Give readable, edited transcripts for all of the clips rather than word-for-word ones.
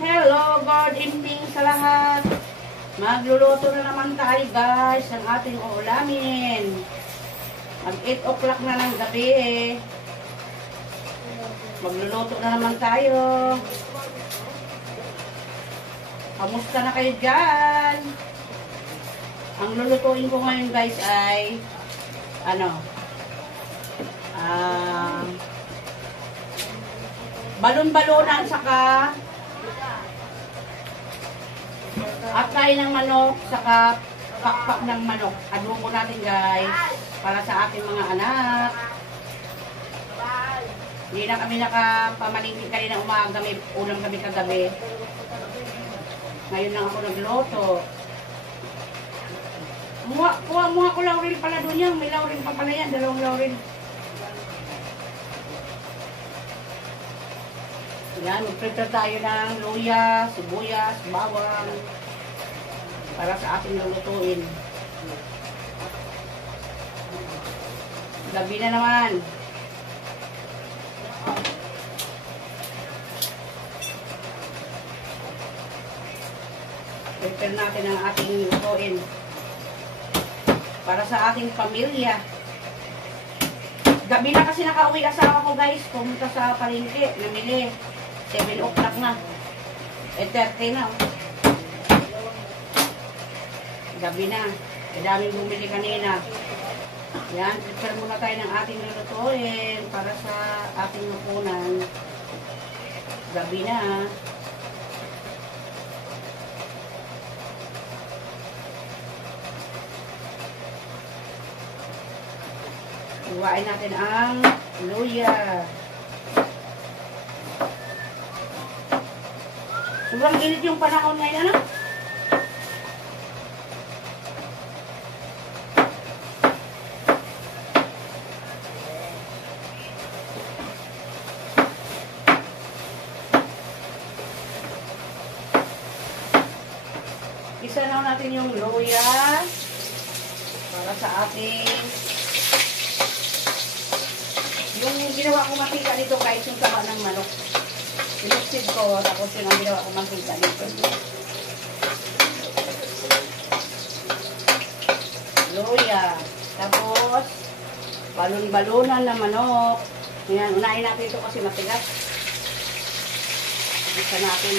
Hello, good evening sa lahat. Magluluto na naman tayo guys ng ating uulamin. Mag 8 o'clock na ng gabi eh. Magluluto na naman tayo. Kamusta na kayo dyan? Ang lulutuin ko ngayon guys ay balon-balonan saka atay ng manok saka pakpak ng manok. Adobo natin guys para sa ating mga anak. Hindi na kami nakapamalingki kanina umaga, may ulam kami kagabi. Ngayon lang ako nagluto. Kuha ko laurel pala doon yan. May laurel pa pala yan. Dalawang laurel. Yan, mag-prepare tayo ng luya, sibuyas, bawang para sa ating lulutuin. Gabi na naman. Prepare natin ang ating lutuin para sa ating pamilya. Gabi na kasi nakauwi asawa ko guys. Pumunta sa palengke, namili. 7 o'clock na. 8:30 na. Gabi na. Daming bumili kanina. Yan, prepare muna tayo ng ating lulutuin para sa ating lupunan. Gabi na. Iwain natin ang luya. Sobrang init yung panahon ngayon, ano? Isa na natin yung luya para sa ating yung ginawa ko mantika dito guys, yung taba ng manok. Sinuksid ko, tapos yun ang ginawa ko mantika dito. Luya. Tapos, balon-balonan na manok. Yan, unahin natin ito kasi matigas. Isa natin.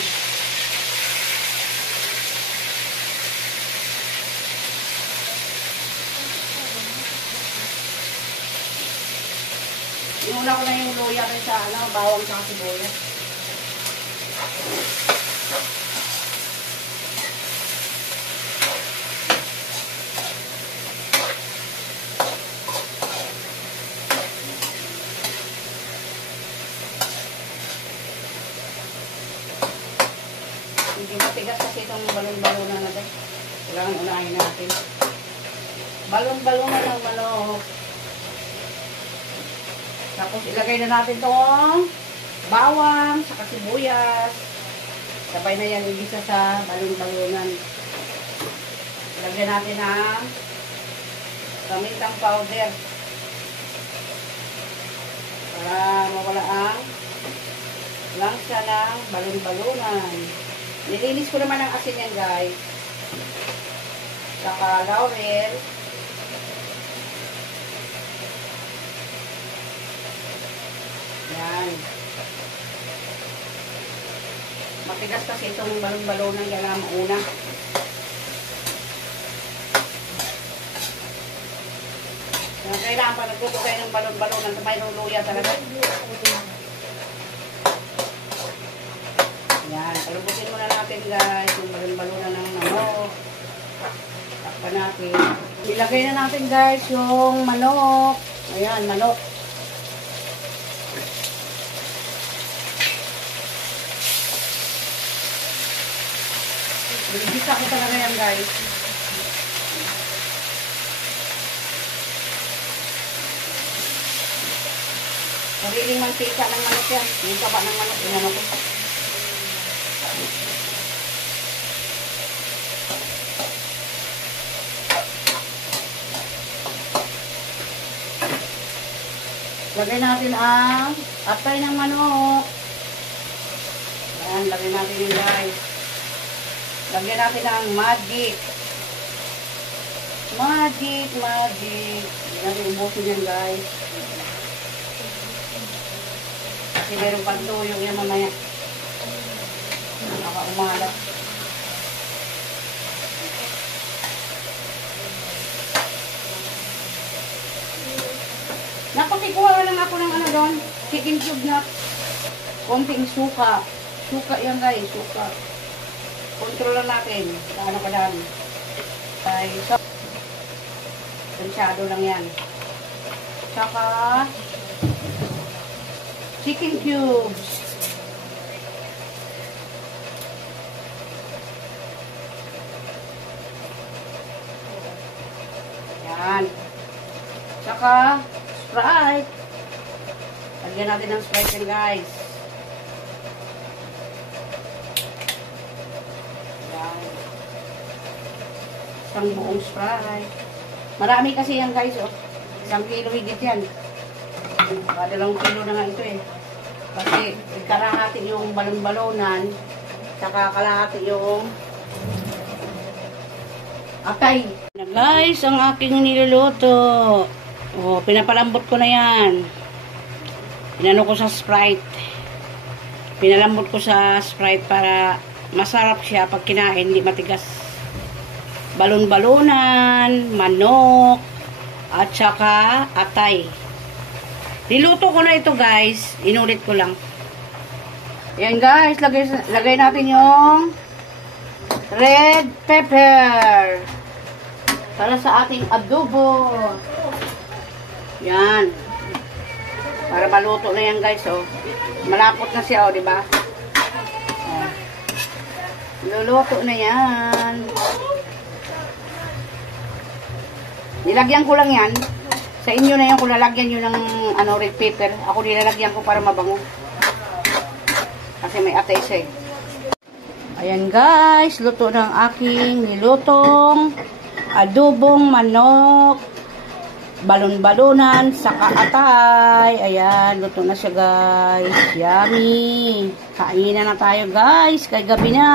Iuna ko na yung luya rin sa bawang sa sibuyas. Hindi matigas kasi itong balon-balonan natin. Kailangan unahin natin. Balon-balonan ng manok. Tapos ilagay na natin itong bawang, saka sibuyas. Sabay na yan igisa sa balon-balonan. Ilagay natin ang pamintang powder. Para mawala ang langsa ng balon-balonan. Nilinis ko naman ang asin yan guys. Saka laurel. Yan. Matigas kasi itong balon-balonan yan ang una. Kailangan pa nagluto kayo ng balon-balonan na mayroong luya talaga. Yan. Palubutin muna natin guys yung balon-balonan ng manok. Takpan natin. Ilagay na natin guys yung manok. Ayan, manok. Bisa ko talaga yan guys. Sariling mantika ng manok yan. Yung taba ng manok. Yung manok. Lagay natin ang atay ng manok. Yan. Yan, lagyan natin yun guys. Lagyan natin ng magic. Magic. Hindi natin ubusin yan guys. Kasi meron pang tuyong yan mamaya. Nakaumalat. Nakapikuha lang ako ng ano doon. Chicken cube na konting suka. Suka yan guys, suka. Control lang natin. Kaano kadami. Ay, so, masyado lang yan. Tsaka, chicken cubes. Yan. Tsaka, Sprite. Lagyan natin ng Sprite yan guys. Yan. Isang buong Sprite. Marami kasi yan guys. Oh. 1 kilo higit yan. 2 kilo na nga ito eh. Kasi kalahati yung balon-balonan. Saka kalahati yung atay. Na guys, ang aking niluluto. Oh, pinapalambot ko na yan. Pinano ko sa Sprite. Pinalambot ko sa Sprite para masarap siya pag kinain, hindi matigas. Balon-balonan, manok, at saka atay. Niluto ko na ito guys. Inulit ko lang. Yan guys, lagay natin yung red pepper para sa ating adobo. Yan. Para maluto na yan guys, oh. Malapot na siya, oh, di ba? Oh. Luluto na yan. Nilagyan ko lang yan. Sa inyo na yan kung lalagyan nyo ng ano, red pepper. Ako nilalagyan ko para mabango. Kasi may atay siya eh. Ayan guys, luto ng aking nilutong adobong manok. Balon-balonan, saka atay. Ayan, luto na siya guys. Yummy. Kainan na tayo guys. Kay gabi na.